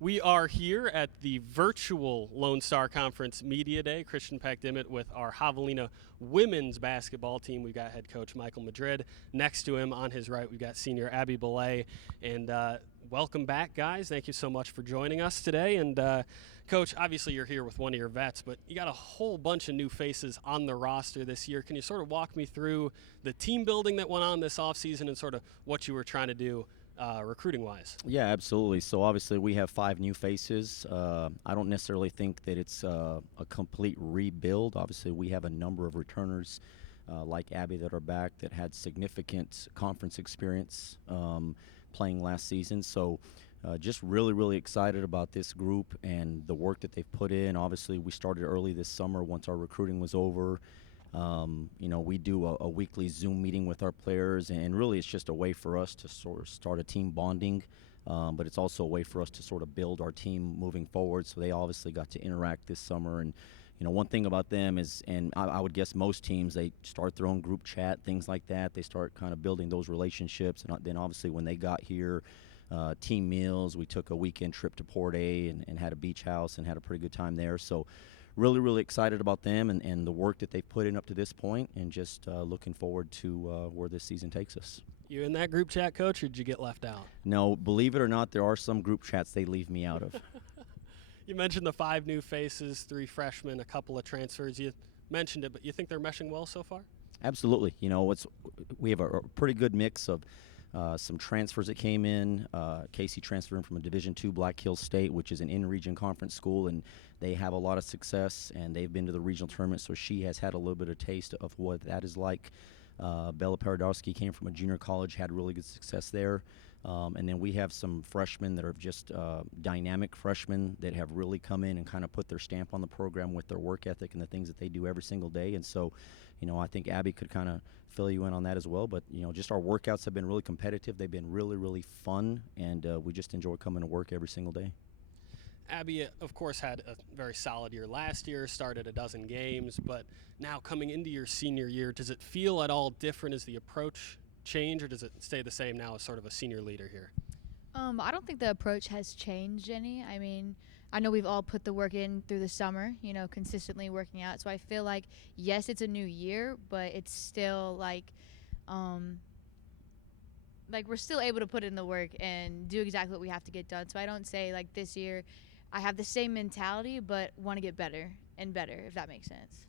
We are here at the virtual Lone Star Conference Media Day. Christian Peck-Dimmitt with our Javelina women's basketball team. We've got head coach Michael Madrid. Next to him on his right, we've got senior Abby Belay. And welcome back, guys. Thank you so much for joining us today. And Coach, obviously you're here with one of your vets, but you got a whole bunch of new faces on the roster this year. Can you sort of walk me through the team building that went on this offseason and sort of what you were trying to do recruiting-wise? Yeah, absolutely. So obviously we have 5 new faces. I don't necessarily think that it's a complete rebuild. Obviously we have a number of returners like Abby that are back that had significant conference experience playing last season. So just really excited about this group and the work that they've put in. Obviously we started early this summer once our recruiting was over. We do a weekly Zoom meeting with our players, and really it's just a way for us to sort of start a team bonding, but it's also a way for us to sort of build our team moving forward. So they obviously got to interact this summer. And one thing about them is, and I would guess most teams, they start their own group chat, things like that. They start kind of building those relationships. And then obviously when they got here, team meals, we took a weekend trip to Port A and had a beach house and had a pretty good time there. So really excited about them and the work that they've put in up to this point, and just looking forward to where this season takes us. You in that group chat, Coach, or did you get left out? No, believe it or not, there are some group chats they leave me out of. You mentioned the 5 new faces, 3 freshmen, a couple of transfers. You mentioned it, but you think they're meshing well so far? Absolutely. We have a pretty good mix of some transfers that came in. Casey transferred in from a Division II Black Hills State, which is an in-region conference school, and they have a lot of success, and they've been to the regional tournament, so she has had a little bit of taste of what that is like. Bella Paradowski came from a junior college, had really good success there. And then we have some freshmen that are just dynamic freshmen that have really come in and kind of put their stamp on the program with their work ethic and the things that they do every single day. And so, I think Abby could kind of fill you in on that as well. But, just our workouts have been really competitive. They've been really fun, and we just enjoy coming to work every single day. Abby, of course, had a very solid year last year, started a dozen games, but now coming into your senior year, does it feel at all different? As the approach change, or does it stay the same now as sort of a senior leader here? I don't think the approach has changed any. I mean, I know we've all put the work in through the summer, consistently working out. So I feel like, yes, it's a new year, but it's still like we're still able to put in the work and do exactly what we have to get done. So I don't say like this year I have the same mentality, but want to get better and better, if that makes sense.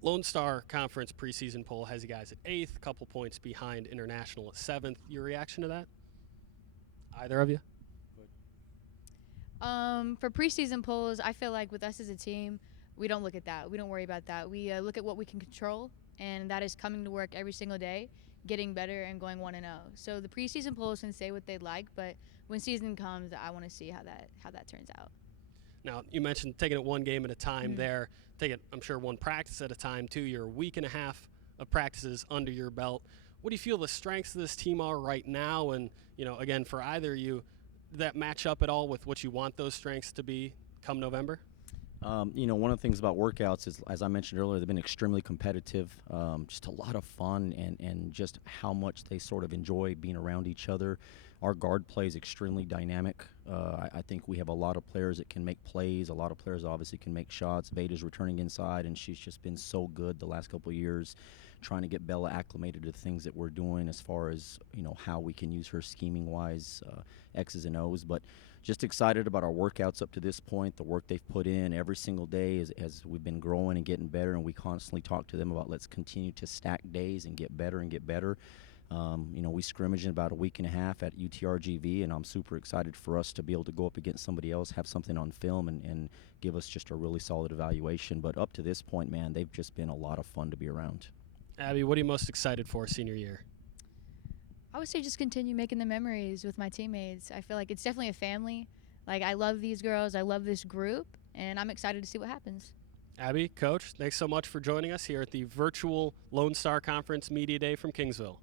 Lone Star Conference preseason poll has you guys at 8th, a couple points behind International at 7th. Your reaction to that? Either of you? For preseason polls, I feel like with us as a team, we don't look at that. We don't worry about that. We look at what we can control, and that is coming to work every single day, getting better, and going 1-0. So the preseason polls can say what they'd like, but when season comes, I want to see how that turns out. Now, you mentioned taking it one game at a time there. Take it, I'm sure, one practice at a time, too. You're a week and a half of practices under your belt. What do you feel the strengths of this team are right now? And, again, for either of you, that match up at all with what you want those strengths to be come November? One of the things about workouts is, as I mentioned earlier, they've been extremely competitive, just a lot of fun, and just how much they sort of enjoy being around each other. Our guard play is extremely dynamic. I think we have a lot of players that can make plays. A lot of players obviously can make shots. Veda's returning inside, and she's just been so good the last couple of years, trying to get Bella acclimated to the things that we're doing as far as, how we can use her scheming-wise, X's and O's. But just excited about our workouts up to this point, the work they've put in every single day as we've been growing and getting better, and we constantly talk to them about let's continue to stack days and get better and get better. We scrimmage in about a week and a half at UTRGV, and I'm super excited for us to be able to go up against somebody else, have something on film, and give us just a really solid evaluation. But up to this point, man, they've just been a lot of fun to be around. Abby, what are you most excited for senior year? I would say just continue making the memories with my teammates. I feel like it's definitely a family. Like, I love these girls. I love this group, and I'm excited to see what happens. Abby, Coach, thanks so much for joining us here at the virtual Lone Star Conference Media Day from Kingsville.